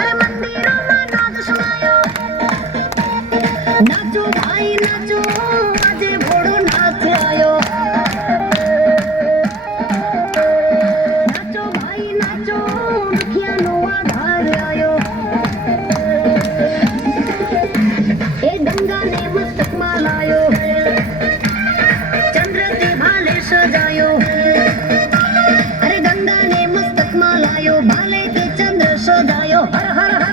અરે મંદિરોમાં નાદ સુનાયો, નાચો ભાઈ નાચો, આજે ભોળો નાચ આયો. નાચો ભાઈ નાચો, દુખિયાનો આધાર આયો. એ ગંગાને મસ્તકમાં લાયો, ચંદ્રથી ભાલે સજાયો. અરે ગંગાને મસ્તકમાં લાયો, ભાલે કે ચંદ્ર સજાયો. હર હર હર